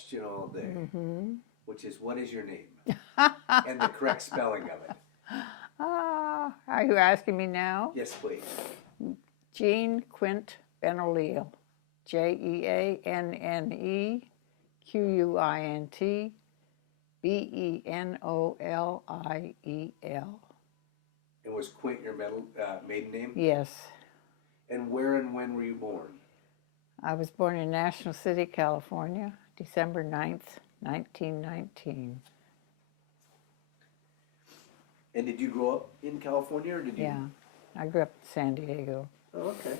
question all day, which is, what is your name? Ah, And the correct spelling of it. are you asking me now? Yes, please. Jeanne Quint Benoliel. JeanneQuint Benoliel. And was Quint your maiden name? Yes. And where and when were you born? I was born in National City, California, December 9th, 1919. And did you grow up in California, or did you? Yeah, I grew up in San Diego. Oh, okay.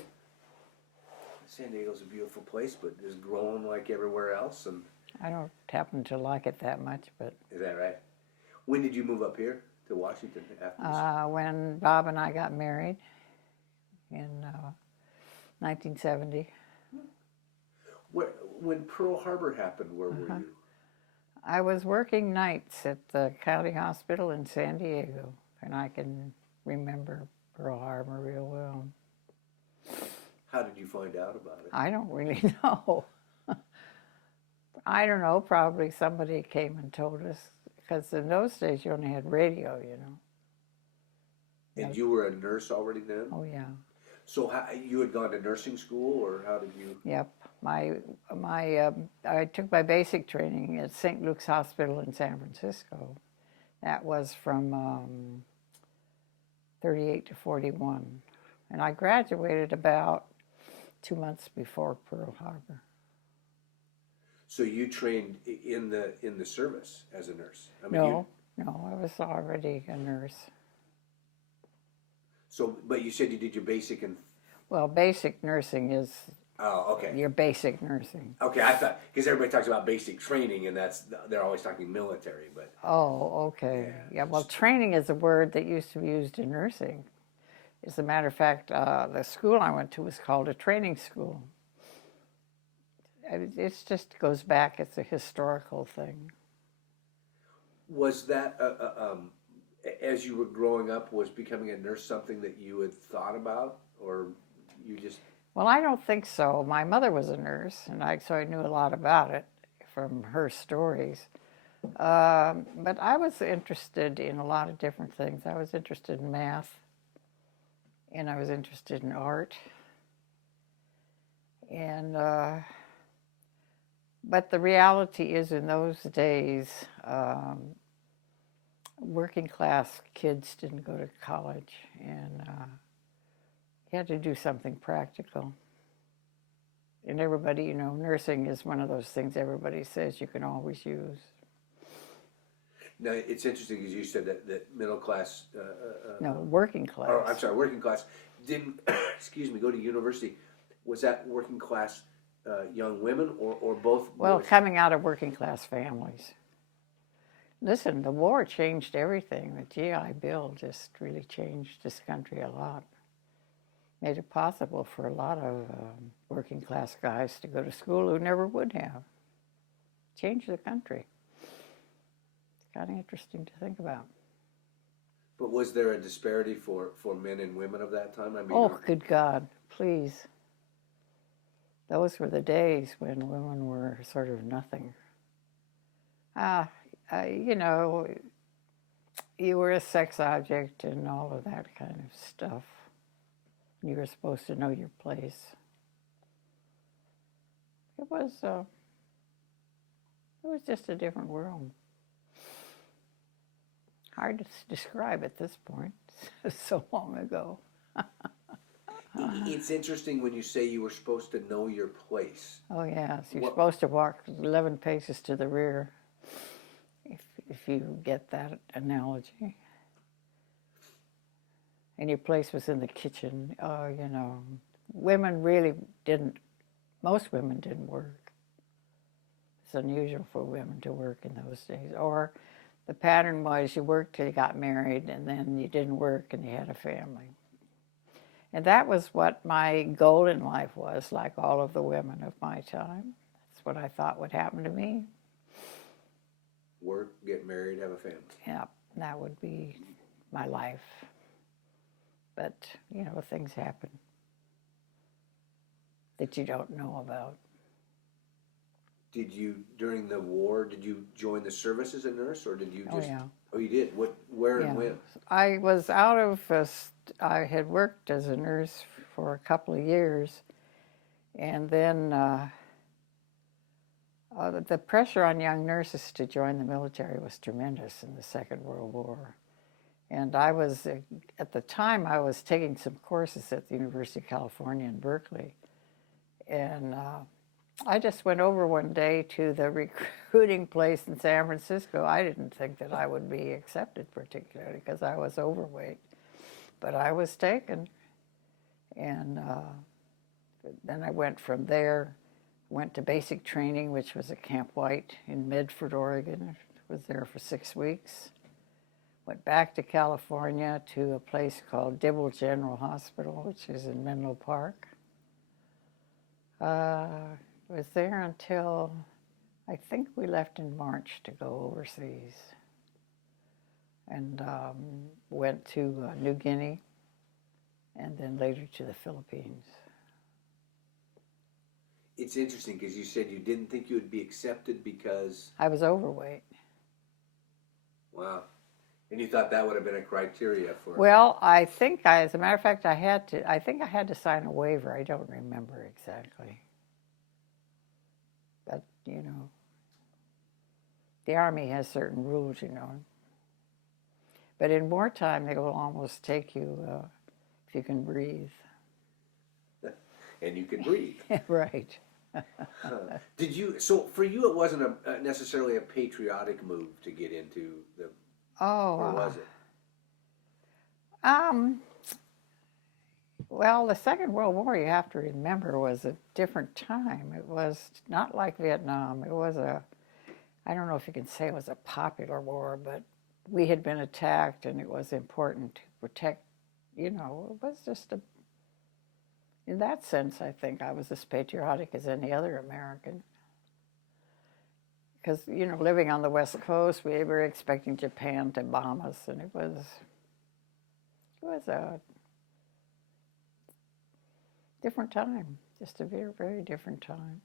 San Diego's a beautiful place, but is growing like everywhere else, and. I don't happen to like it that much, but. Is that right? When did you move up here to Washington after this? When Bob and I got married in 1970. When Pearl Harbor happened, where were you? I was working nights at the county hospital in San Diego, and I can remember Pearl Harbor real well. How did you find out about it? I don't really know. I don't know, probably somebody came and told us, because in those days you only had radio, you know. And you were a nurse already then? Oh, yeah. So you had gone to nursing school, or how did you? Yep. I took my basic training at St. Luke's Hospital in San Francisco. That was from 38 to 41. And I graduated about 2 months before Pearl Harbor. So you trained in the service as a nurse? I mean, No, I was already a nurse. So, but you said you did your basic and. Well, basic nursing is. Oh, okay. Your basic nursing. Okay, I thought, because everybody talks about basic training, and they're always talking military, but. Oh, okay. Yeah, well, training is a word that used to be used in nursing. As a matter of fact, the school I went to was called a training school. It just goes back, it's a historical thing. Was that, as you were growing up, was becoming a nurse something that you had thought about, or you just... Well, I don't think so. My mother was a nurse, and so I knew a lot about it from her stories. But I was interested in a lot of different things. I was interested in math, and I was interested in art. And but the reality is, in those days, working class kids didn't go to college, and you had to do something practical. And everybody, you know, nursing is one of those things everybody says you can always use. Now, it's interesting because you said that middle class... no, working class. Or, I'm sorry, working class didn't, go to university. Was that working class young women or both? Well, boys? coming out of working class families. Listen, the war changed everything. The GI Bill just really changed this country a lot. Made it possible for a lot of working class guys to go to school who never would have. Changed the country. It's kind of interesting to think about. But was there a disparity for men and women of that time? I mean, oh, good God, please. Those were the days when women were sort of nothing. You know, you were a sex object and all of that kind of stuff. You were supposed to know your place. It was just a different world. Hard to describe at this point. So long ago. It's interesting when you say you were supposed to know your place. Oh yes, you're supposed to walk 11 paces to the rear, if you get that analogy. And your place was in the kitchen. You know, women really didn't, most women didn't work. It's unusual for women to work in those days. Or the pattern was you worked till you got married, and then you didn't work and you had a family. And that was what my goal in life was, like all of the women of my time. That's what I thought would happen to me. Work, get married, have a family. Yeah, that would be my life. But, you know, things happen that you don't know about. Did you, during the war, did you join the service as a nurse, or did you just? Oh, yeah. Oh, you did? Where Yeah. and when? I was out of, I had worked as a nurse for a couple of years, and then the pressure on young nurses to join the military was tremendous in the Second World War. And I was, at the time, I was taking some courses at the University of California in Berkeley. And I just went over one day to the recruiting place in San Francisco. I didn't think that I would be accepted particularly because I was overweight. But I was taken. And then I went from there, went to basic training, which was at Camp White in Medford, Oregon. I was there for 6 weeks. Went back to California to a place called Dibble General Hospital, which is in Menlo Park. Was there until, I think we left in March to go overseas. And went to New Guinea, and then later to the Philippines. It's interesting because you said you didn't think you would be accepted because... I was overweight. Wow. And you thought that would have been a criteria for... Well, I think, as a matter of fact, I think I had to sign a waiver. I don't remember exactly. But, you know, the Army has certain rules, you know. But in wartime, they will almost take you if you can breathe. And you can breathe. Right. Did you, so for you it wasn't necessarily a patriotic move to get into the... Oh, or was it? Well, the Second World War, you have to remember, was a different time. It was not like Vietnam. It was I don't know if you can say it was a popular war, but we had been attacked and it was important to protect, you know, it was just in that sense, I think I was as patriotic as any other American. Because, you know, living on the West Coast, we were expecting Japan to bomb us, and it was a different time, just a very, very different time.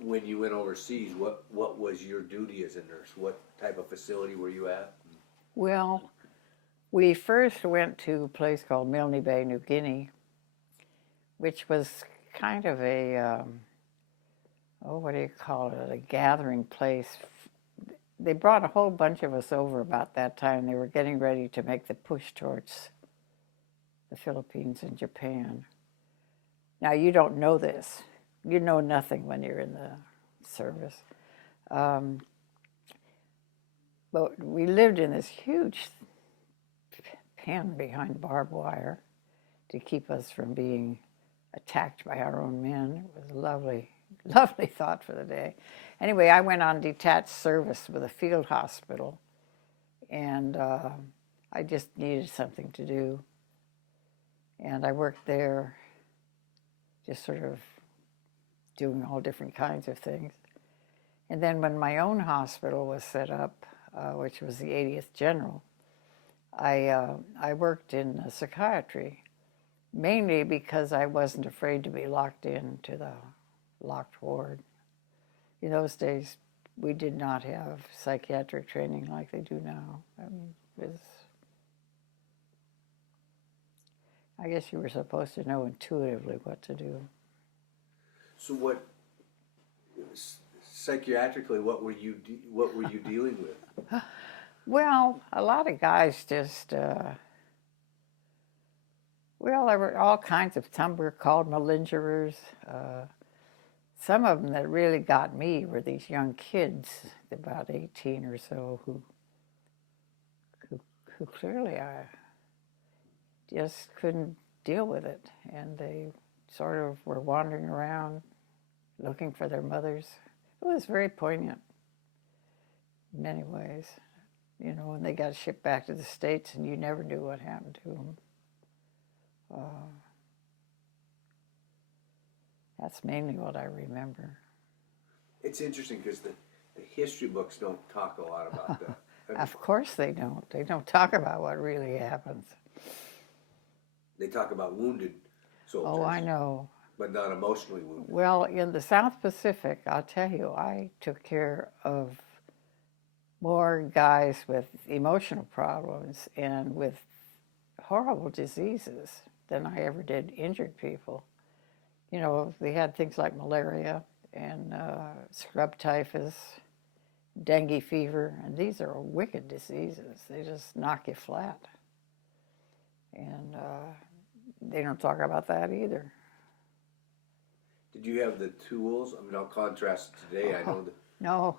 When you went overseas, what was your duty as a nurse? What type of facility were you at? Well, we first went to a place called Milne Bay, New Guinea, which was kind of a... what do you call it, a gathering place. They brought a whole bunch of us over about that time. They were getting ready to make the push towards the Philippines and Japan. Now, you don't know this. You know nothing when you're in the service. But we lived in this huge pen behind barbed wire to keep us from being attacked by our own men. It was lovely thought for the day. Anyway, I went on detached service with a field hospital, and I just needed something to do. And I worked there, just sort of doing all different kinds of things. And then when my own hospital was set up, which was the 80th General, I worked in psychiatry, mainly because I wasn't afraid to be locked into the locked ward. In those days, we did not have psychiatric training like they do now. I mean, I guess you were supposed to know intuitively what to do. So psychiatrically, what were you dealing with? Well, a lot of guys just, well, there were all kinds of, some were called malingerers. Some of them that really got me were these young kids, about 18 or so, who clearly just couldn't deal with it. And they sort of were wandering around looking for their mothers. It was very poignant in many ways. You know, when they got shipped back to the States and you never knew what happened to them. That's mainly what I remember. It's interesting because the history books don't talk a lot about that. Of course they don't. They don't talk about what really happens. They talk about wounded soldiers. Oh, I know. But not emotionally wounded. Well, in the South Pacific, I'll tell you, I took care of more guys with emotional problems and with horrible diseases than I ever did injured people. You know, they had things like malaria and scrub typhus, dengue fever, and these are wicked diseases. They just knock you flat. And they don't talk about that either. Did you have the tools? I mean, I'll contrast today. I know that. No,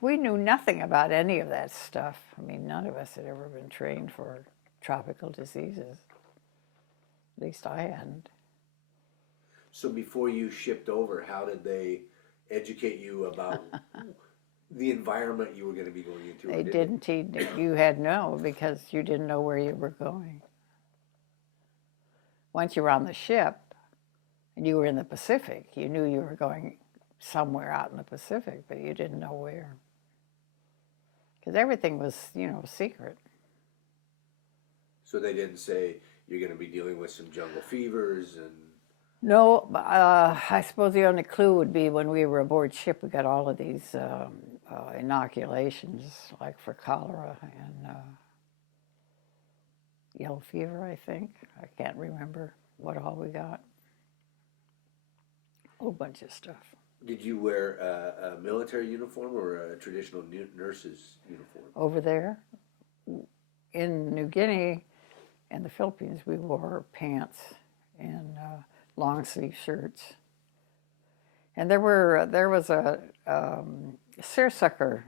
we knew nothing about any of that stuff. I mean, none of us had ever been trained for tropical diseases. At least I hadn't. So before you shipped over, how did they educate you about the environment you were going to be going into? They didn't teach you had no, because you didn't know where you were going. Once you were on the ship and you were in the Pacific, you knew you were going somewhere out in the Pacific, but you didn't know where. Because everything was, you know, secret. So they didn't say you're going to be dealing with some jungle fevers and... No, I suppose the only clue would be when we were aboard ship, we got all of these inoculations, like for cholera and yellow fever, I think. I can't remember what all we got. A whole bunch of stuff. Did you wear a military uniform or a traditional nurse's uniform? Over there, in New Guinea and the Philippines, we wore pants and long sleeve shirts. And there was a seersucker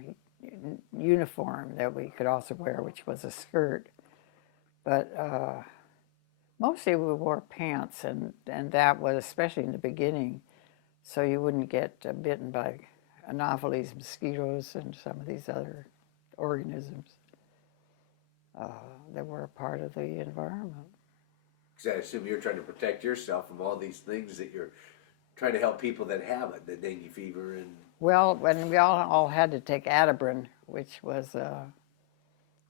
uniform that we could also wear, which was a skirt. But mostly we wore pants, and that was, especially in the beginning, so you wouldn't get bitten by Anopheles mosquitoes and some of these other organisms that were a part of the environment. Because I assume you're trying to protect yourself from all these things that you're trying to help people that have it, the dengue fever and... Well, when we all had to take Atabrin, which was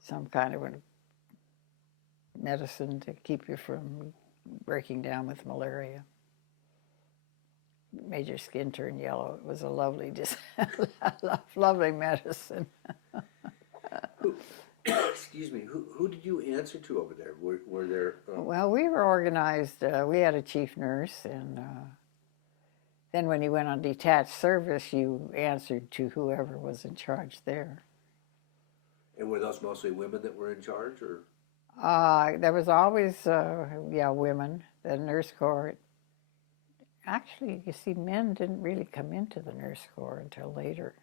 some kind of a medicine to keep you from breaking down with malaria. Made your skin turn yellow. It was a lovely, lovely medicine. Excuse me, who did you answer to over there? Were there... Well, we were organized. We had a chief nurse, and then when you went on detached service, you answered to whoever was in charge there. And were those mostly women that were in charge, or...? There was always, women. The nurse corps. Actually, you see, men didn't really come into the nurse corps until later.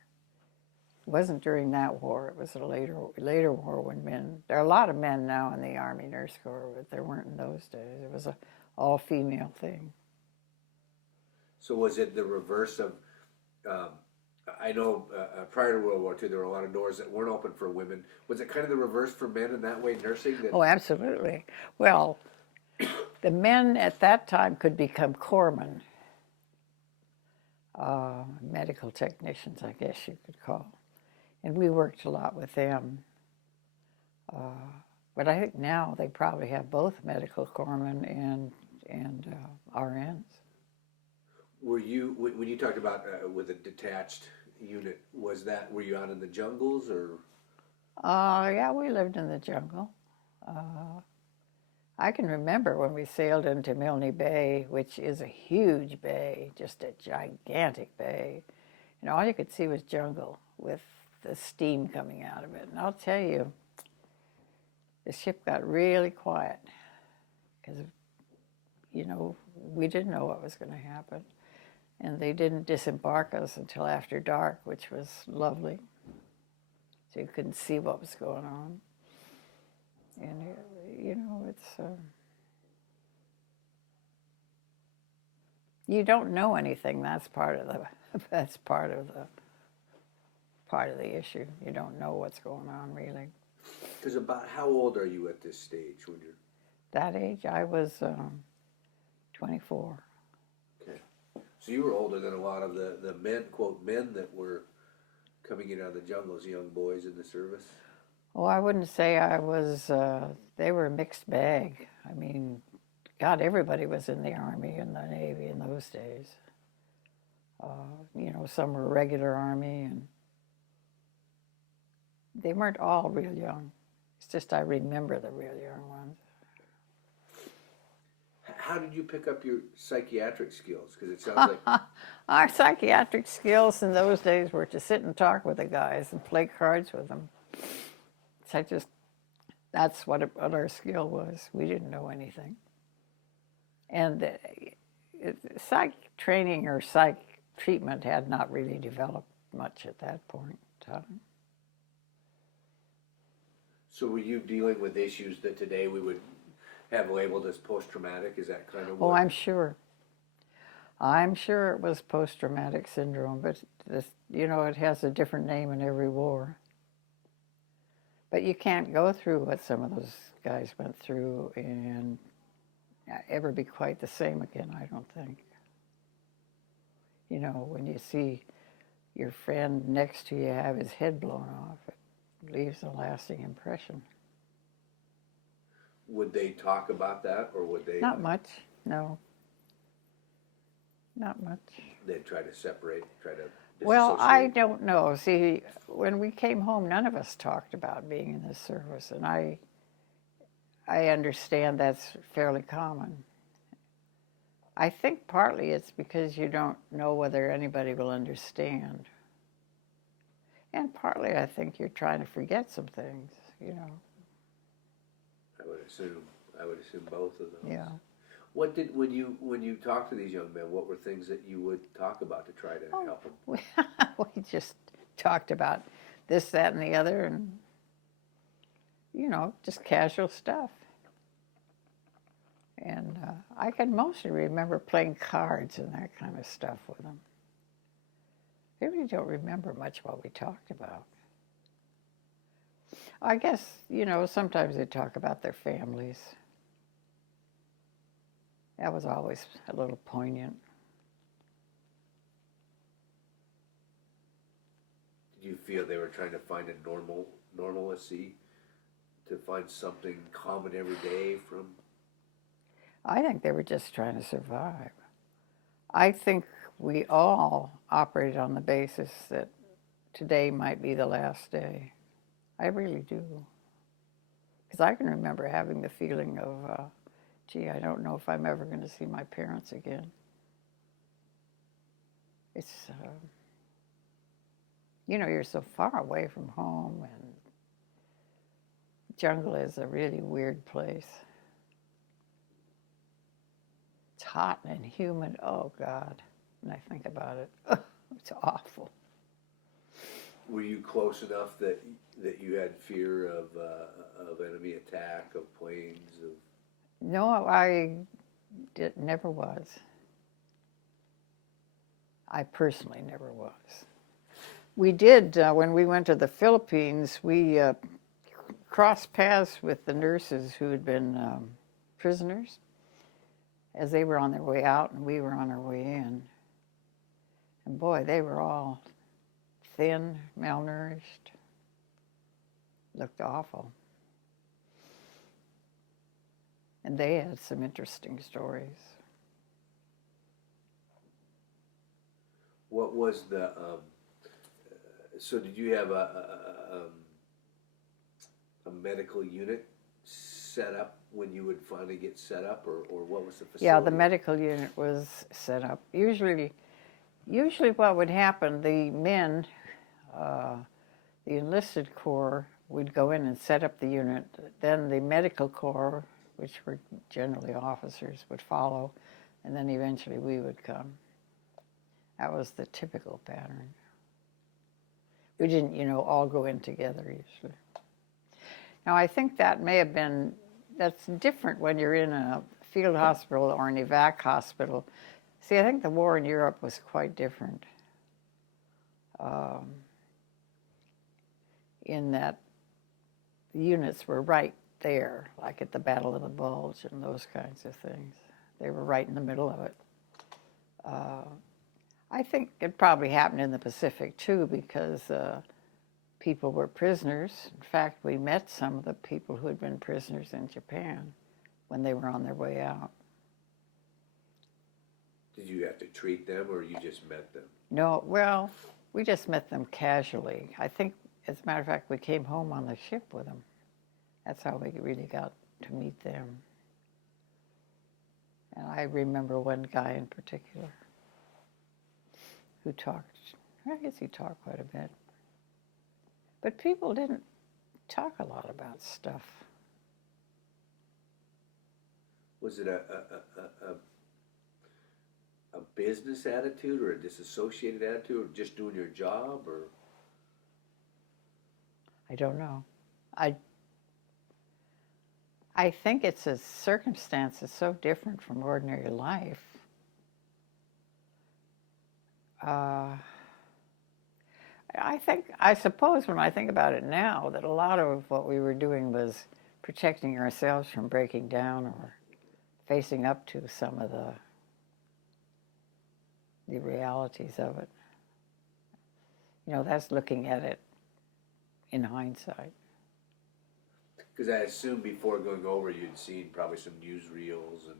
It wasn't during that war. It was a later war when men... There are a lot of men now in the Army Nurse Corps, but there weren't in those days. It was an all-female thing. So was it the reverse of... I know prior to World War II, there were a lot of doors that weren't open for women. Was it kind of the reverse for men in that way, nursing? That... Oh, absolutely. Well, the men at that time could become corpsmen, medical technicians, I guess you could call. And we worked a lot with them. But I think now they probably have both medical corpsmen and RNs. Were you, when you talked about with a detached unit, were you out in the jungles, or? Yeah, we lived in the jungle. I can remember when we sailed into Milne Bay, which is a huge bay, just a gigantic bay. And all you could see was jungle with the steam coming out of it. And I'll tell you, the ship got really quiet because, you know, we didn't know what was going to happen. And they didn't disembark us until after dark, which was lovely. So you couldn't see what was going on. And, you know, it's... you don't know anything. That's part of the issue. You don't know what's going on, really. Because about how old are you at this stage when you're... That age, I was 24. Okay. So you were older than a lot of the men, quote, men that were coming in out of the jungles, young boys in the service? Oh, I wouldn't say I was, they were a mixed bag. I mean, God, everybody was in the Army and the Navy in those days. You know, some were regular Army, and they weren't all real young. It's just I remember the real young ones. How did you pick up your psychiatric skills? Because it sounds like Our psychiatric skills in those days were to sit and talk with the guys and play cards with them. So that's what our skill was. We didn't know anything. And psych training or psych treatment had not really developed much at that point in time. So were you dealing with issues that today we would have labeled as post-traumatic? Is that kind of what? Oh, I'm sure. I'm sure it was post-traumatic syndrome, but this, you know, it has a different name in every war. But you can't go through what some of those guys went through and ever be quite the same again, I don't think. You know, when you see your friend next to you have his head blown off, it leaves a lasting impression. Would they talk about that, or would they? Not much, no. Not much. They'd try to separate, try to Well, I disassociate? don't know. See, when we came home, none of us talked about being in the service, and I understand that's fairly common. I think partly it's because you don't know whether anybody will understand. And partly I think you're trying to forget some things, you know. I would assume both of those. Yeah. What did when you talked to these young men? What were things that you would talk about to try to help them? We just talked about this, that, and the other, and, you know, just casual stuff. And I can mostly remember playing cards and that kind of stuff with them. I really don't remember much what we talked about. I guess, you know, sometimes they talk about their families. That was always a little poignant. Did you feel they were trying to find a normalcy, to find something common every day from? I think they were just trying to survive. I think we all operated on the basis that today might be the last day. I really do. Because I can remember having the feeling of, gee, I don't know if I'm ever going to see my parents again. It's, you know, you're so far away from home, and jungle is a really weird place. It's hot and humid. Oh, God. When I think about it, it's awful. Mm-hmm. Were you close enough that you had fear of enemy attack, of planes, of? No, I never was. I personally never was. We did, when we went to the Philippines, we crossed paths with the nurses who had been prisoners as they were on their way out and we were on our way in. And boy, they were all thin, malnourished, looked awful. And they had some interesting stories. What was the, so did you have a medical unit set up when you would finally get set up, or what was the facility? Yeah, the medical unit was set up. Usually what would happen, the men, the enlisted corps would go in and set up the unit. Then the medical corps, which were generally officers, would follow, and then eventually we would come. That was the typical pattern. We didn't, you know, all go in together usually. Now, I think that may have been, that's different when you're in a field hospital or an evac hospital. See, I think the war in Europe was quite different in that the units were right there, like at the Battle of the Bulge and those kinds of things. They were right in the middle of it. I think it probably happened in the Pacific too, because people were prisoners. In fact, we met some of the people who had been prisoners in Japan when they were on their way out. Did you have to treat them, or you just met them? No, well, we just met them casually. I think, as a matter of fact, we came home on the ship with them. That's how we really got to meet them. And I remember one guy in particular who talked, I guess he talked quite a bit. But people didn't talk a lot about stuff. Was it a business attitude or a disassociated attitude, or just doing your job, or? I don't know. I think it's a circumstance that's so different from ordinary life. I suppose when I think about it now, that a lot of what we were doing was protecting ourselves from breaking down or facing up to some of the realities of it. You know, that's looking at it in hindsight. Because I assume before going over, you'd seen probably some newsreels and.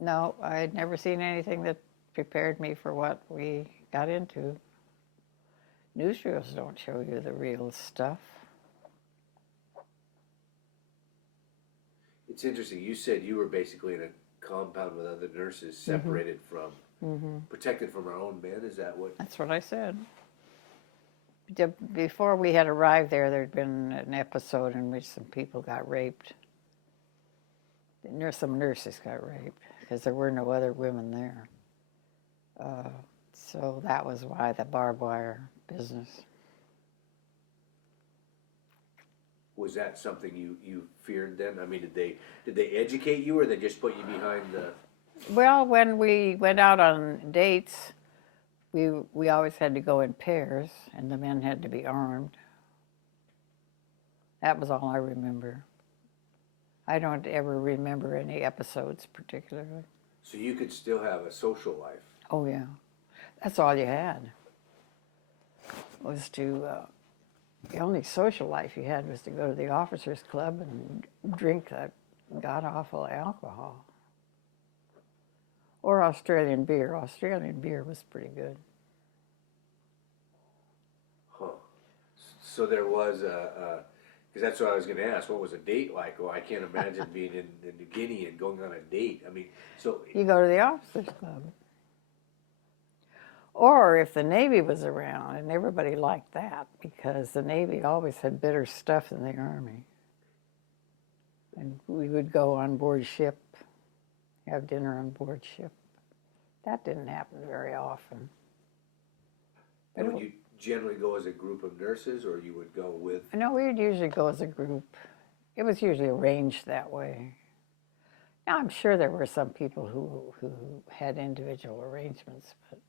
No, I had never seen anything that prepared me for what we got into. Newsreels don't show you the real stuff. It's interesting. You said you were basically in a compound with other nurses, separated from, protected from our own men. Is that what? That's what I said. Before we had arrived there, there'd been an episode in which some people got raped. Some nurses got raped because there were no other women there. So that was why the barbed wire business. Was that something you feared then? I mean, did they educate you, or they just put you behind the? Well, when we went out on dates, we always had to go in pairs, and the men had to be armed. That was all I remember. I don't ever remember any episodes particularly. So you could still have a social life. Oh yeah, that's all you had. Was to the only social life you had was to go to the officers' club and drink that god-awful alcohol. Or Australian beer. Australian beer was pretty good. Huh. So there was because that's what I was going to ask. What was a date like? Well, I can't imagine being in New Guinea and going on a date. I mean, so. You go to the officers' club. Or if the Navy was around, and everybody liked that, because the Navy always had better stuff than the Army. And we would go on board ship, have dinner on board ship. That didn't happen very often. And would you generally go as a group of nurses, or you would go with? No, we would usually go as a group. It was usually arranged that way. Now, I'm sure there were some people who had individual arrangements, but.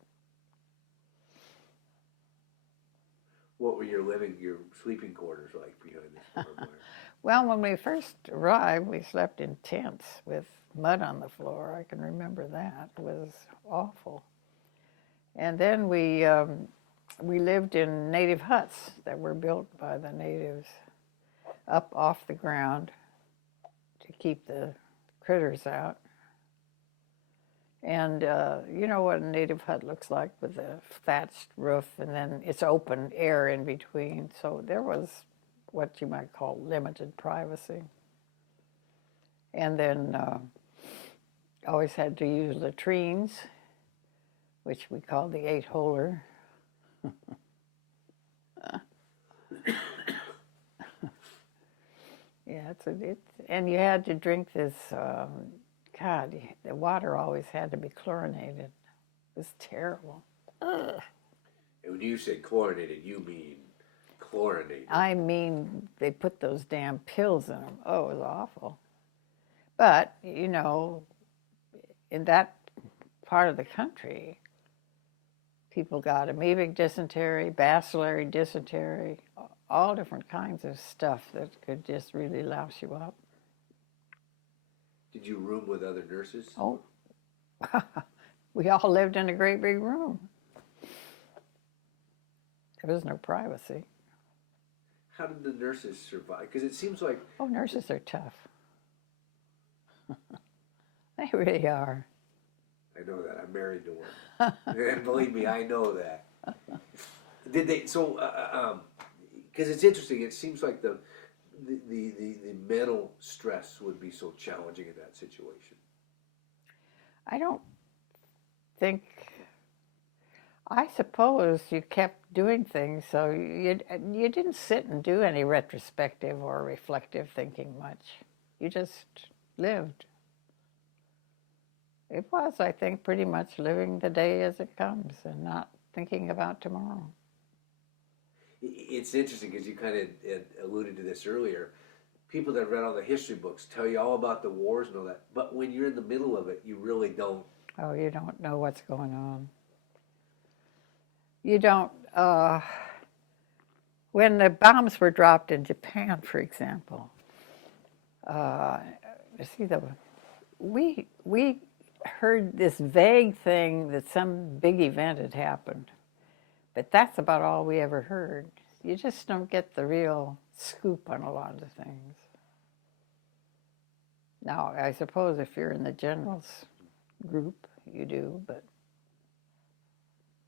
What were your sleeping quarters like behind this barbed wire? Well, when we first arrived, we slept in tents with mud on the floor. I can remember that. It was awful. And then we lived in native huts that were built by the natives up off the ground to keep the critters out. And you know what a native hut looks like, with a thatched roof, and then it's open air in between. So there was what you might call limited privacy. And then always had to use latrines, which we called the 8-holer. Yeah, and you had to drink this. God, the water always had to be chlorinated. It was terrible. Ugh. And when you say chlorinated, you mean chlorinated? I mean, they put those damn pills in them. Oh, it was awful. But, you know, in that part of the country, people got amoebic dysentery, bacillary dysentery, all different kinds of stuff that could just really louse you up. Did you room with other nurses? Oh, we all lived in a great big room. There was no privacy. How did the nurses survive? Because it seems like... Oh, nurses are tough. They really are. I know that. I'm married to one. And believe me, I know that. Did they, so, because it's interesting, it seems like the mental stress would be so challenging in that situation. I don't think, I suppose you kept doing things, so you didn't sit and do any retrospective or reflective thinking much. You just lived. It was, I think, pretty much living the day as it comes and not thinking about tomorrow. It's interesting because you kind of alluded to this earlier. People that read all the history books tell you all about the wars and all that, but when you're in the middle of it, you really don't. Oh, you don't know what's going on. You don't, when the bombs were dropped in Japan, for example, we heard this vague thing that some big event had happened, but that's about all we ever heard. You just don't get the real scoop on a lot of things. Now, I suppose if you're in the generals group, you do, but...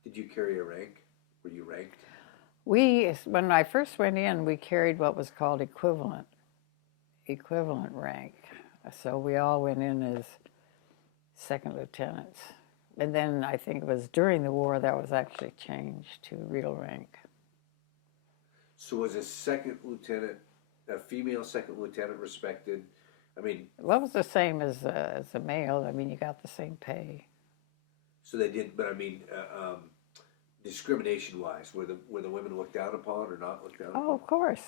Did you carry a rank? Were you ranked? When I first went in, we carried what was called equivalent rank. So we all went in as second lieutenants. And then I think it was during the war that was actually changed to real rank. So was a second lieutenant, a female second lieutenant, respected? I mean... Well, it was the same as a male. I mean, you got the same pay. So they did, but I mean, discrimination-wise, were the women looked down upon or not looked down upon? Oh, of course.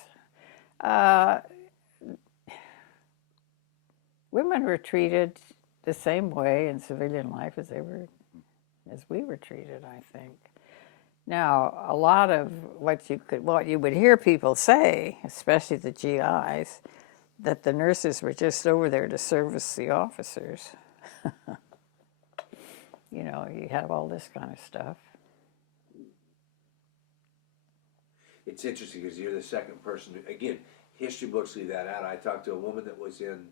Women were treated the same way in civilian life as we were treated, I think. Now, a lot of what you would hear people say, especially the GIs, that the nurses were just over there to service the officers. You know, you have all this kind of stuff. It's interesting because you're the second person. Again, history books leave that out. I talked to a woman that was in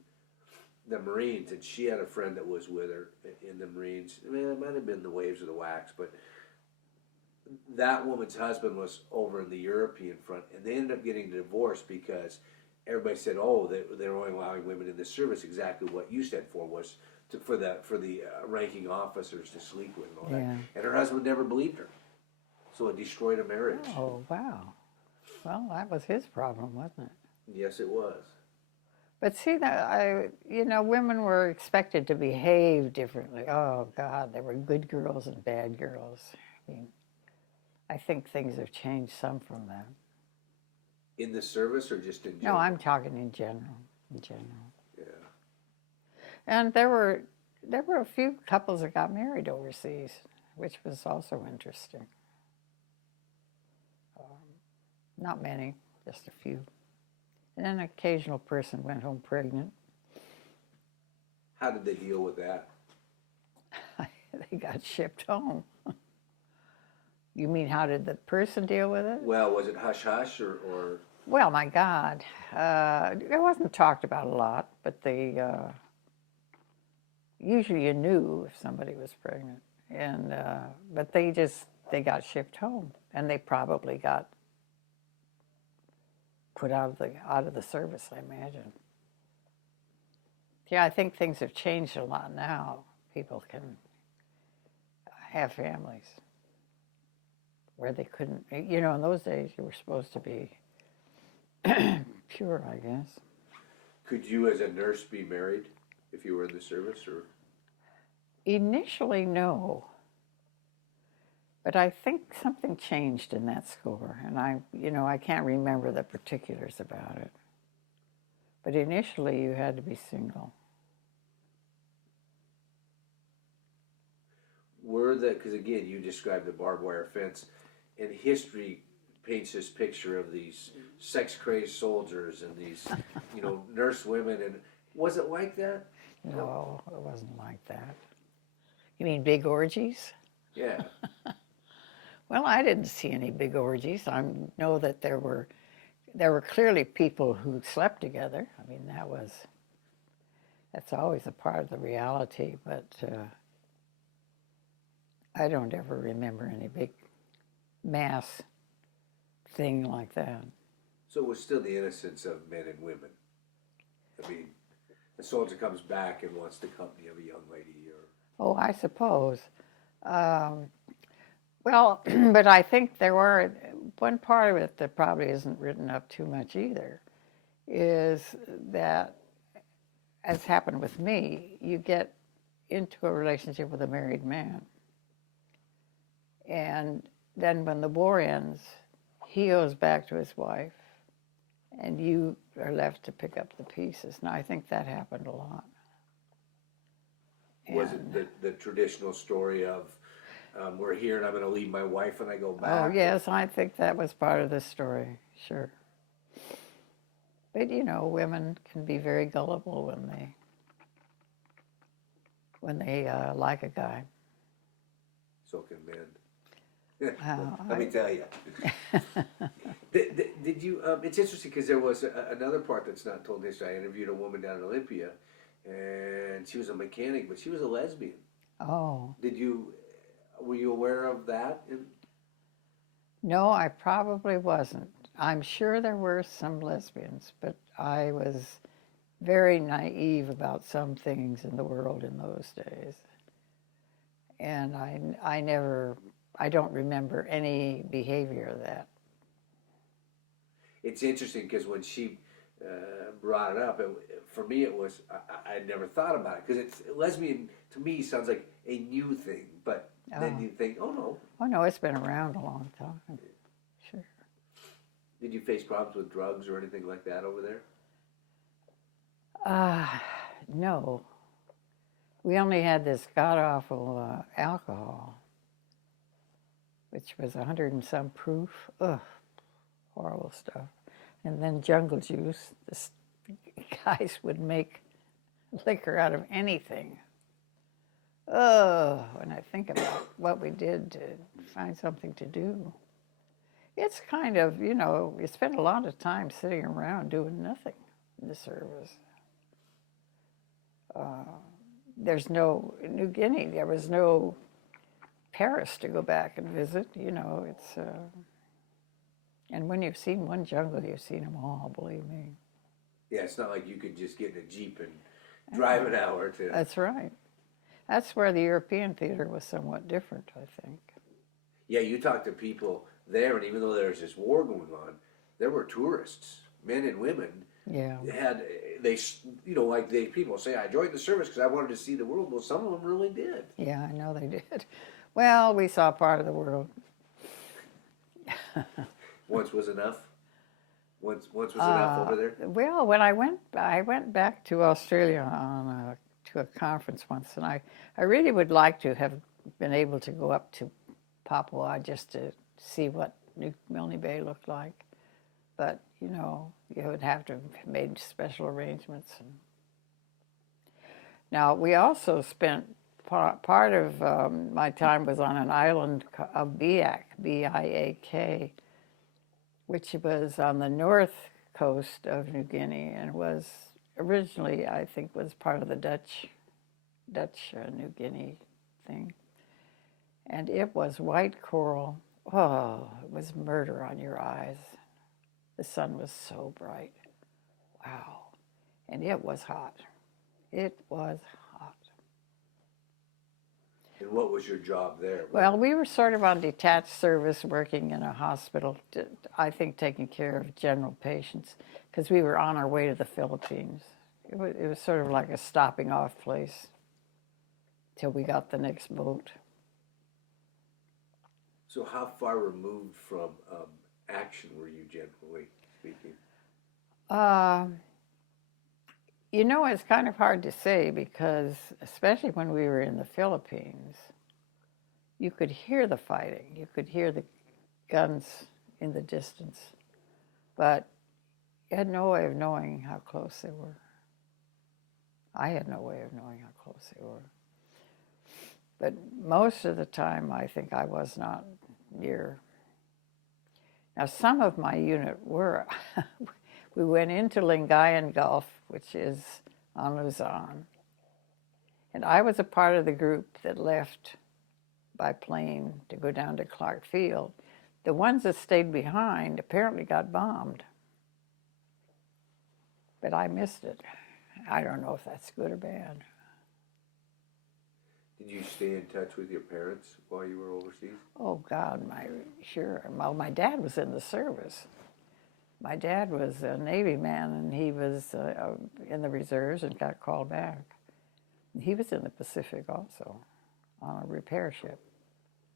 the Marines, and she had a friend that was with her in the Marines. I mean, it might have been the Waves or the Wax, but that woman's husband was over in the European front, and they ended up getting divorced because everybody said, "Oh, they're only allowing women in the service." Exactly what you said was for the ranking officers to sleep with and all that. And her husband never believed her, so it destroyed a marriage. Oh, wow. Well, that was his problem, wasn't it? Yes, it was. But see, women were expected to behave differently. Oh, God, there were good girls and bad girls. I mean, I think things have changed some from that. In the service or just in general? No, I'm talking in general. Yeah. And there were a few couples that got married overseas, which was also interesting. Not many, just a few. And an occasional person went home pregnant. How did they deal with that? They got shipped home. You mean how did the person deal with it? Well, was it hush-hush or... Well, my God. It wasn't talked about a lot, but usually you knew if somebody was pregnant. And but they got shipped home, and they probably got put out of the service, I imagine. Yeah, I think things have changed a lot now. People can have families where they couldn't. You know, in those days, you were supposed to be pure, I guess. Could you, as a nurse, be married if you were in the service, or? Initially, no. But I think something changed in that score, and I can't remember the particulars about it. But initially, you had to be single. Because again, you described the barbed wire fence, and history paints this picture of these sex-crazed soldiers and these, nurse women, and was it like that? No, it wasn't like that. You mean big orgies? Yeah. Well, I didn't see any big orgies. I know that there were clearly people who slept together. I mean, that's always a part of the reality. But I don't ever remember any big mass thing like that. So it was still the innocence of men and women. I mean, a soldier comes back and wants the company of a young lady, or Oh, I suppose. Well, but I think there were, one part of it that probably isn't written up too much either, is that, as happened with me, you get into a relationship with a married man. And then when the war ends, he goes back to his wife, and you are left to pick up the pieces. Now, I think that happened a lot. was it the traditional story of we're here and I'm going to leave my wife and I go back? Oh, yes, I think that was part of the story, sure. But, you know, women can be very gullible when they like a guy. So can men. Let me tell you. Did you? It's interesting because there was another part that's not told in history. I interviewed a woman down in Olympia, and she was a mechanic, but she was a lesbian. Oh. Were you aware of that? No, I probably wasn't. I'm sure there were some lesbians, but I was very naive about some things in the world in those days. And I don't remember any behavior of that. It's interesting because when she brought it up, for me it was, I never thought about it because it's lesbian to me sounds like a new thing, but then you think, oh no. Oh no, it's been around a long time. Sure. Did you face problems with drugs or anything like that over there? No. We only had this god-awful alcohol, which was 100 and some proof. Ugh, horrible stuff. And then jungle juice. The guys would make liquor out of anything. Oh, when I think about what we did to find something to do. It's kind of, you know, you spend a lot of time sitting around doing nothing in the service. There's no New Guinea. There was no Paris to go back and visit. You know, it's and when you've seen one jungle, you've seen them all. Believe me. Yeah, it's not like you could just get in a Jeep and drive an hour to. That's right. That's where the European theater was somewhat different, I think. Yeah, you talk to people there, and even though there's this war going on, there were tourists, men and women. Yeah. People say, I joined the service because I wanted to see the world. Well, some of them really did. Yeah, I know they did. Well, we saw part of the world. Once was enough? Once was enough over there? Well, when I went back to Australia to a conference once, and I really would like to have been able to go up to Papua just to see what New Milne Bay looked like. But, you know, you would have to have made special arrangements. Now, we also spent part of my time was on an island of Biak, B-I-A-K, which was on the north coast of New Guinea, and was originally, I think, was part of the Dutch New Guinea thing. And it was white coral. Oh, it was murder on your eyes. The sun was so bright. Wow. And it was hot. It was hot. And what was your job there? Well, we were sort of on detached service working in a hospital, I think taking care of general patients, because we were on our way to the Philippines. It was sort of like a stopping off place till we got the next boat. So how far removed from action were you, generally speaking? You know, it's kind of hard to say because, especially when we were in the Philippines, you could hear the fighting. You could hear the guns in the distance, but you had no way of knowing how close they were. I had no way of knowing how close they were. But most of the time, I think I was not near. Now, some of my unit were. We went into Lingayen Gulf, which is on Luzon, and I was a part of the group that left by plane to go down to Clark Field. The ones that stayed behind apparently got bombed. But I missed it. I don't know if that's good or bad. Did you stay in touch with your parents while you were overseas? Oh, God, sure. Well, my dad was in the service. My dad was a Navy man, and he was in the reserves and got called back. He was in the Pacific also, on a repair ship.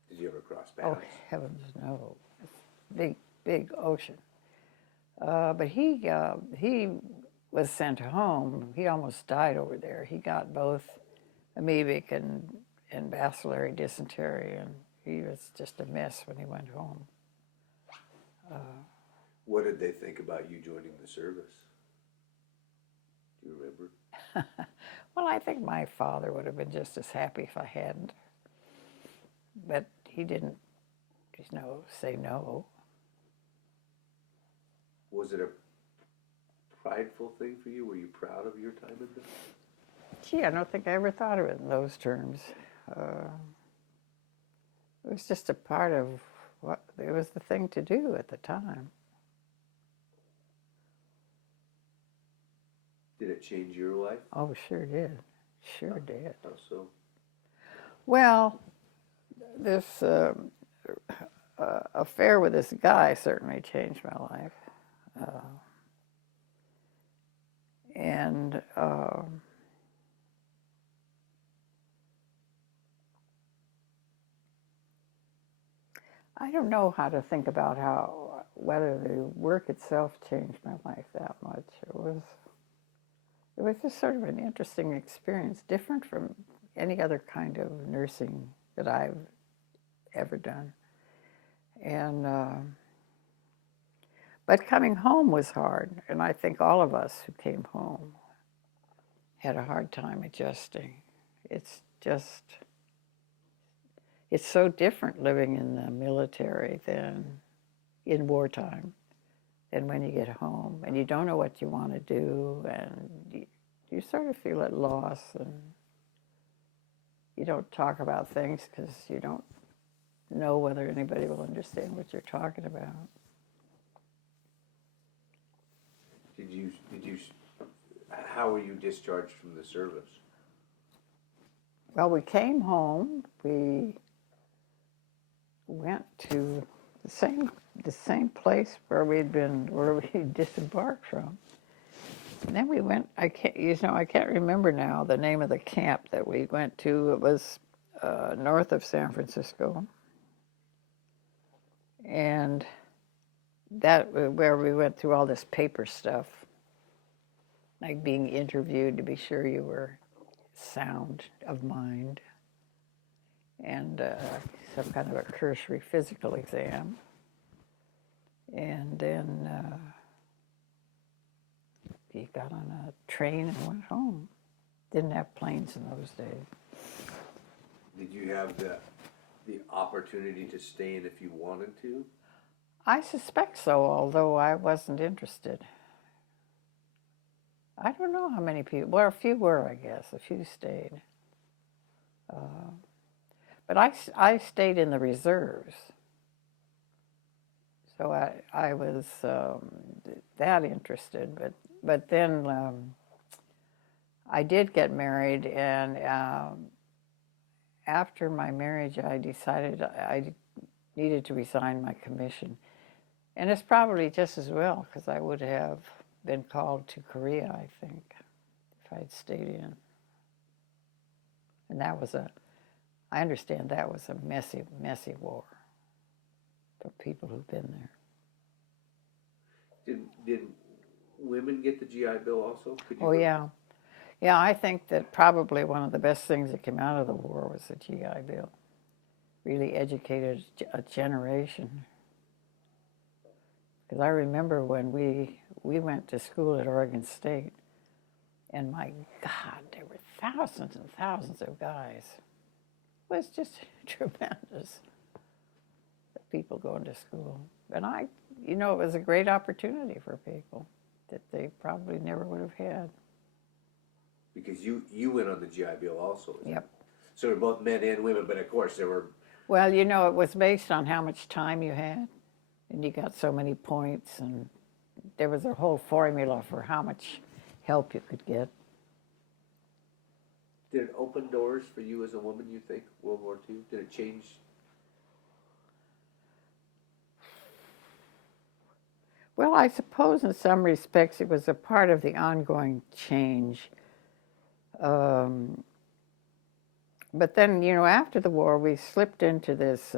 Did you ever cross paths? Oh, heavens, no. It's a big, big ocean. But he was sent home. He almost died over there. He got both amoebic and bacillary dysentery, and he was just a mess when he went home. What did they think about you joining the service? Do you remember? Well, I think my father would have been just as happy if I hadn't. But he didn't, say no. Was it a prideful thing for you? Were you proud of your time in there? Gee, I don't think I ever thought of it in those terms. It was just a part of it was the thing to do at the time. Did it change your life? Oh, sure did. Sure did. How so? Well, this affair with this guy certainly changed my life. And I don't know how to think about whether the work itself changed my life that much. It was just sort of an interesting experience, different from any other kind of nursing that I've ever done. And but coming home was hard, and I think all of us who came home had a hard time adjusting. It's so different living in the military than in wartime, than when you get home, and you don't know what you want to do, and you sort of feel at loss, and you don't talk about things because you don't know whether anybody will understand what you're talking about. How were you discharged from the service? Well, we came home. We went to the same place where we disembarked from. And then we went. I can't remember now the name of the camp that we went to. It was north of San Francisco, and that where we went through all this paper stuff, like being interviewed to be sure you were sound of mind, and some kind of a cursory physical exam, and then you got on a train and went home. Didn't have planes in those days. Did you have the opportunity to stay in if you wanted to? I suspect so, although I wasn't interested. I don't know how many people. Well, a few were, I guess. A few stayed. But I stayed in the reserves. So I was that interested. But then I did get married, and after my marriage, I decided I needed to resign my commission. And it's probably just as well, because I would have been called to Korea, I think, if I'd stayed in. And I understand that was a messy, messy war for people who've been there. Did women get the GI Bill also? Yeah. Yeah, I think that probably one of the best things that came out of the war was the GI Bill. Really educated a generation. Because I remember when we went to school at Oregon State, and my God, there were thousands and thousands of guys. It was just tremendous, the people going to school. And it was a great opportunity for people that they probably never would have had. Because you went on the GI Bill also. Yep. So they're both men and women, but of course there were Well, you know, it was based on how much time you had, and you got so many points, and there was a whole formula for how much help you could get. Did it open doors for you as a woman, you think, World War II? Did it change? Well, I suppose in some respects it was a part of the ongoing change. But then, you know, after the war, we slipped into this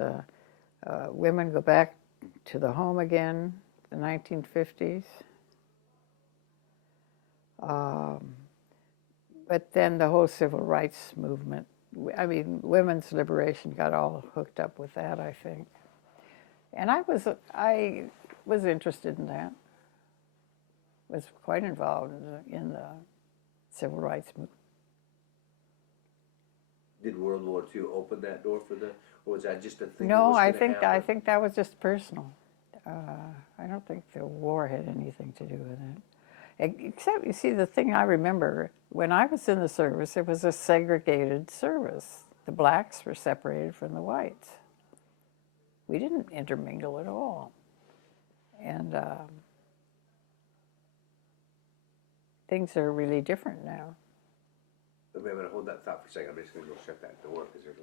women go back to the home again, the 1950s. But then the whole civil rights movement, I mean, women's liberation got all hooked up with that, I think. And I was interested in that. Was quite involved in the civil rights movement. Did World War II open that door for the, or was that just a thing? No, that was gonna I happen? think that was just personal. I don't think the war had anything to do with it. Except, you see, the thing I remember, when I was in the service, it was a segregated service. The blacks were separated from the whites. We didn't intermingle at all. And things are really different now. I'm going to hold that thought for a second. I'm just going to go shut that door because there's a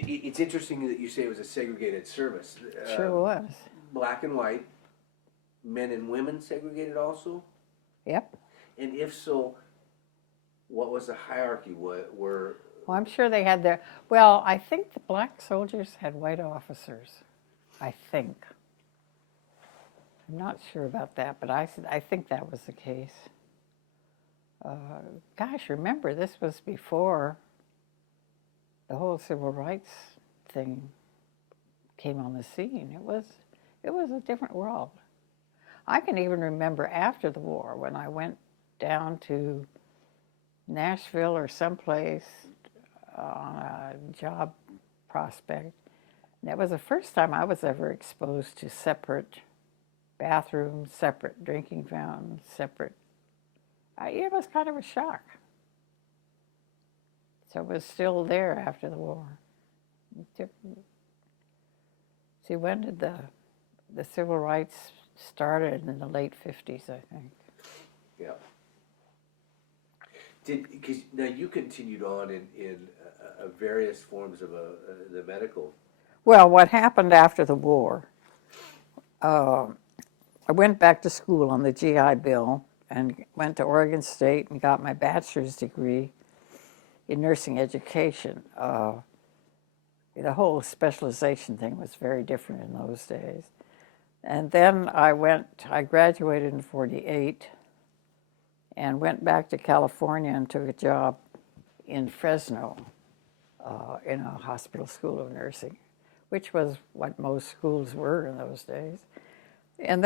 little... It's interesting that you say it was a segregated service. Sure was. Black and white, men and women segregated also? Yep. And if so, what was the hierarchy? Were Well, I'm sure they had their... Well, I think the black soldiers had white officers. I think. I'm not sure about that, but I think that was the case. Gosh, remember, this was before the whole civil rights thing came on the scene. It was a different world. I can even remember after the war when I went down to Nashville or someplace on a job prospect. That was the first time I was ever exposed to separate bathrooms, separate drinking fountains, separate. It was kind of a shock. So it was still there after the war. See, when did the civil rights started? In the late 50s, I think. yeah. Because now you continued on in various forms of the medical. Well, what happened after the war, I went back to school on the GI Bill and went to Oregon State and got my bachelor's degree in nursing education. The whole specialization thing was very different in those days. And then I graduated in '48 and went back to California and took a job in Fresno in a hospital school of nursing, which was what most schools were in those days. And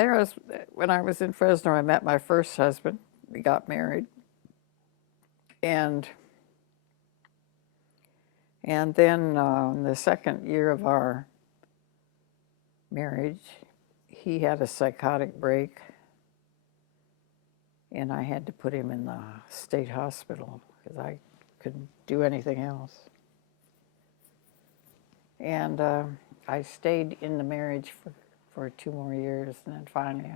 when I was in Fresno, I met my first husband. We got married. And then in the second year of our marriage, he had a psychotic break, and I had to put him in the state hospital because I couldn't do anything else. And I stayed in the marriage for 2 more years, and then finally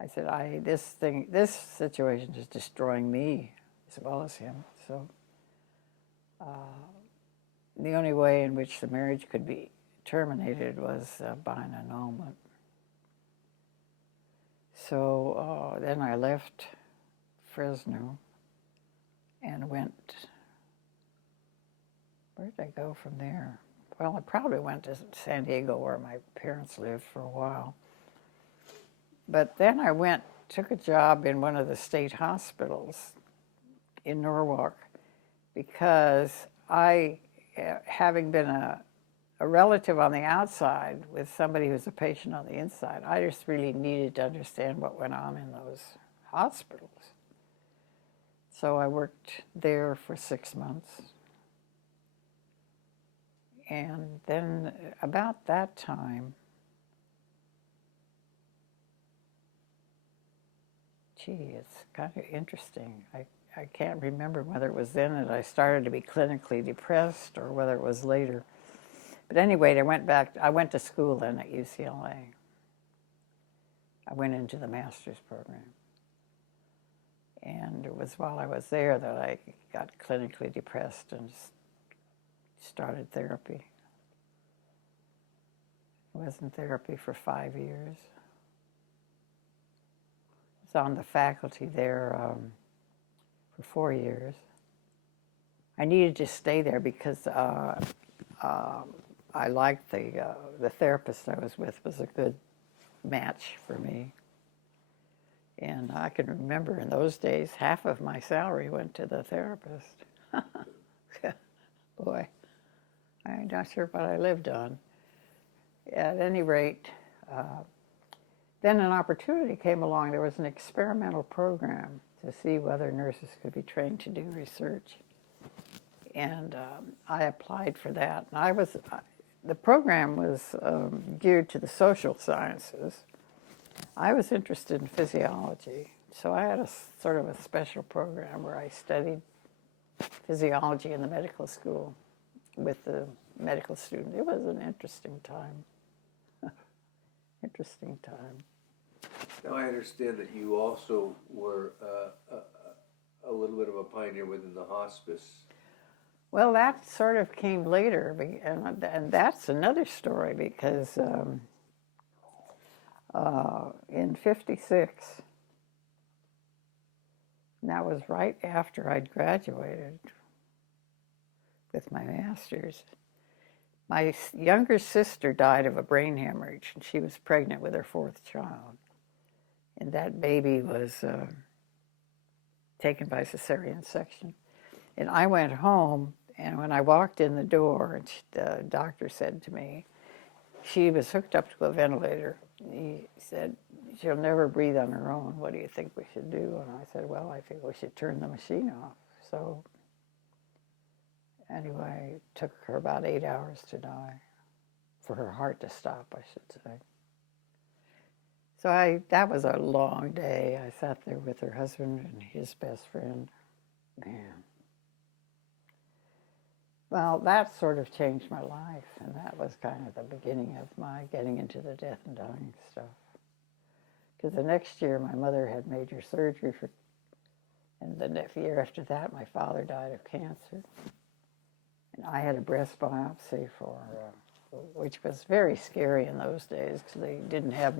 I said, this situation is destroying me as well as him. So the only way in which the marriage could be terminated was by an annulment. So then I left Fresno and went, where did I go from there? Well, I probably went to San Diego where my parents lived for a while. But then I took a job in one of the state hospitals in Norwalk because having been a relative on the outside with somebody who's a patient on the inside, I just really needed to understand what went on in those hospitals. So I worked there for 6 months. And then about that time, it's kind of interesting. I can't remember whether it was then that I started to be clinically depressed or whether it was later. But anyway, I went to school then at UCLA. I went into the master's program. And it was while I was there that I got clinically depressed and started therapy. I was in therapy for 5 years. I was on the faculty there for 4 years. I needed to stay there because I liked the therapist I was with was a good match for me. And I can remember in those days, half of my salary went to the therapist. Boy, I'm not sure what I lived on. At any rate, then an opportunity came along. There was an experimental program to see whether nurses could be trained to do research. And I applied for that. And the program was geared to the social sciences. I was interested in physiology, so I had a sort of a special program where I studied physiology in the medical school with the medical student. It was an interesting time. Interesting time. Now I understand that you also were a little bit of a pioneer within the hospice. Well, that sort of came later, and that's another story because in '56, and that was right after I'd graduated with my master's, my younger sister died of a brain hemorrhage, and she was pregnant with her 4th child. And that baby was taken by cesarean section. And I went home, and when I walked in the door, the doctor said to me, she was hooked up to a ventilator. He said, she'll never breathe on her own. What do you think we should do? And I said, well, I think we should turn the machine off. So anyway, it took her about 8 hours to die, for her heart to stop, I should say. So that was a long day. I sat there with her husband and his best friend. Man. Well, that sort of changed my life, and that was kind of the beginning of my getting into the death and dying stuff. Because the next year, my mother had major surgery, and the next year after that, my father died of cancer. And I had a breast biopsy which was very scary in those days, because they didn't have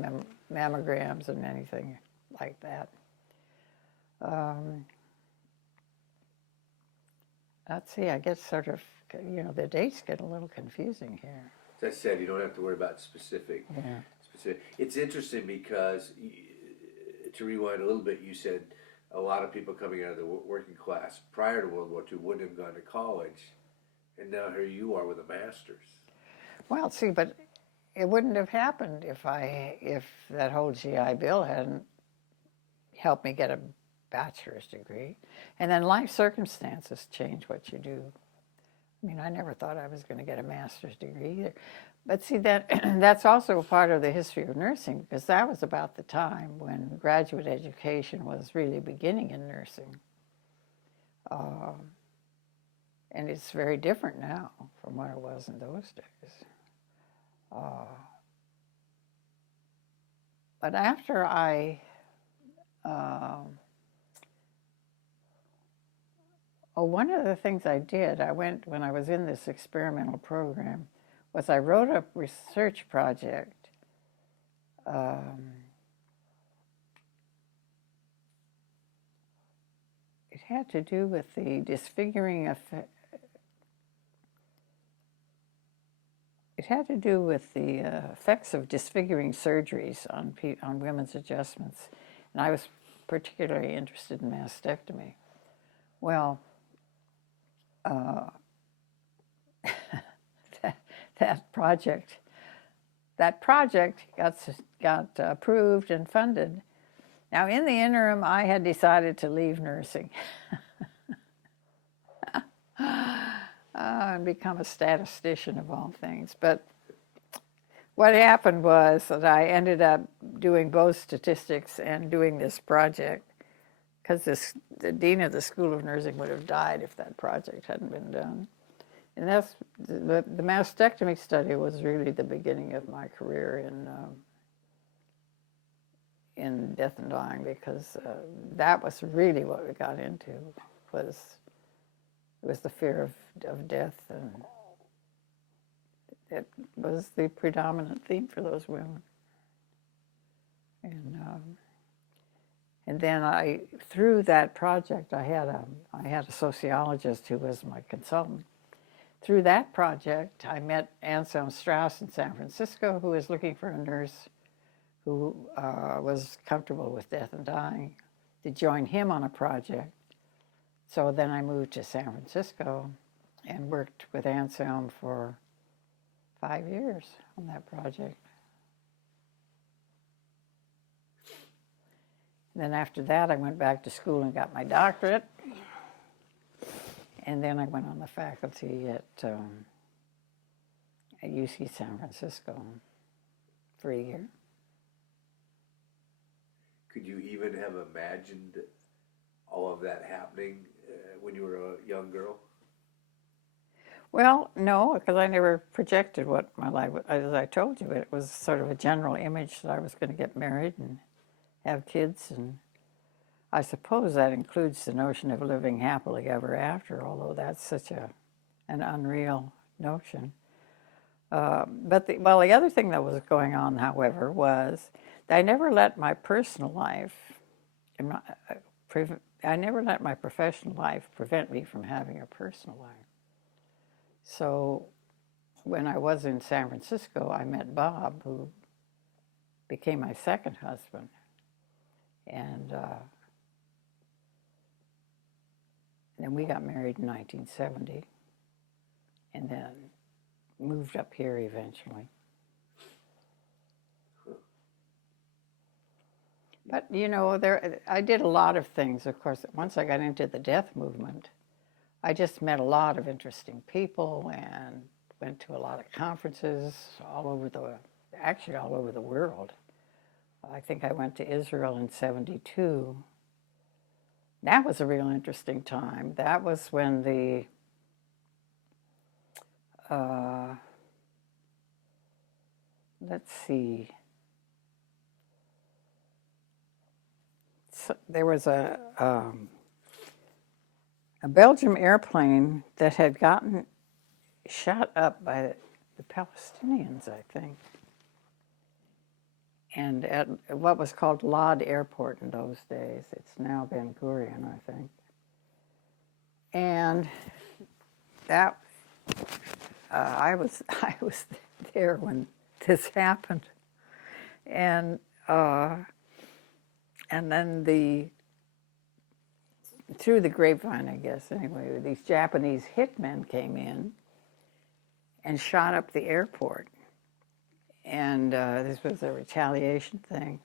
mammograms and anything like that. Let's see, I get sort of, the dates get a little confusing here. As I said, you don't have to worry about specific. Yeah. It's interesting because, to rewind a little bit, you said a lot of people coming out of the working class prior to World War II wouldn't have gone to college, and now here you are with a master's. Well, see, but it wouldn't have happened if that whole GI Bill hadn't helped me get a bachelor's degree. And then life circumstances change what you do. I mean, I never thought I was going to get a master's degree either. But see, that's also part of the history of nursing, because that was about the time when graduate education was really beginning in nursing. And it's very different now from what it was in those days. But after one of the things I did, when I was in this experimental program, was I wrote a research project it had to do with the disfiguring effect. It had to do with the effects of disfiguring surgeries on women's adjustments, and I was particularly interested in mastectomy. Well, that project got approved and funded. Now, in the interim, I had decided to leave nursing and become a statistician of all things. But what happened was that I ended up doing both statistics and doing this project, because the dean of the School of Nursing would have died if that project hadn't been done. And that's the mastectomy study was really the beginning of my career in death and dying, because that was really what we got into, was the fear of death, and it was the predominant theme for those women. And then through that project, I had a sociologist who was my consultant. Through that project, I met Anselm Strauss in San Francisco, who was looking for a nurse who was comfortable with death and dying, to join him on a project. So then I moved to San Francisco and worked with Anselm for 5 years on that project. Then after that, I went back to school and got my doctorate. And then I went on the faculty at UC San Francisco for a year. Could you even have imagined all of that happening when you were a young girl? Well, no, because I never projected what my life was. As I told you, it was sort of a general image that I was going to get married and have kids, and I suppose that includes the notion of living happily ever after, although that's such an unreal notion. But the other thing that was going on, however, was that I never let my personal life, I never let my professional life prevent me from having a personal life. So when I was in San Francisco, I met Bob, who became my second husband. And then we got married in 1970, and then moved up here eventually. But, you know, I did a lot of things. Of course, once I got into the death movement, I just met a lot of interesting people and went to a lot of conferences all over the world. I think I went to Israel in 1972. That was a real interesting time. That was when there was a Belgium airplane that had gotten shot up by the Palestinians, I think, and at what was called Lod Airport in those days. It's now Ben Gurion, I think. And that I was there when this happened, and then through the grapevine, I guess, anyway, these Japanese hitmen came in and shot up the airport. And this was a retaliation thing.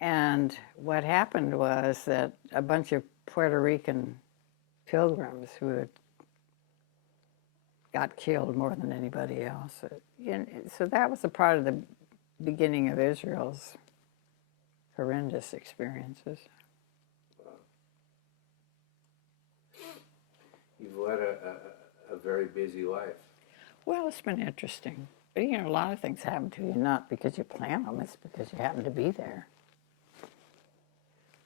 And what happened was that a bunch of Puerto Rican pilgrims who had got killed more than anybody else. So that was a part of the beginning of Israel's horrendous experiences. You've led a very busy life. Well, it's been interesting. But, you know, a lot of things happen to you, not because you plan them, it's because you happen to be there.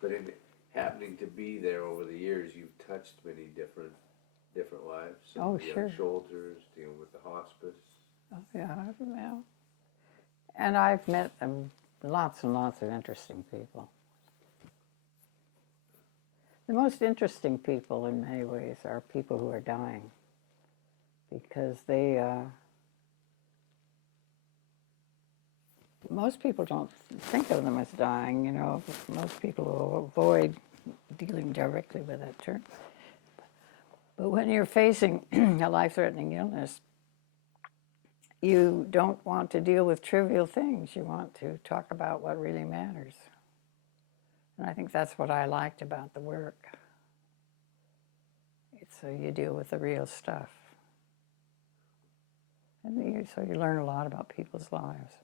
But in happening to be there over the years, you've touched many different lives. Oh, sure. Shoulders, dealing with the hospice. Oh, yeah, and I've met lots and lots of interesting people. The most interesting people, in many ways, are people who are dying, because most people don't think of them as dying, you know. Most people will avoid dealing directly with that term. But when you're facing a life-threatening illness, you don't want to deal with trivial things. You want to talk about what really matters. And I think that's what I liked about the work. So you deal with the real stuff. And so you learn a lot about people's lives.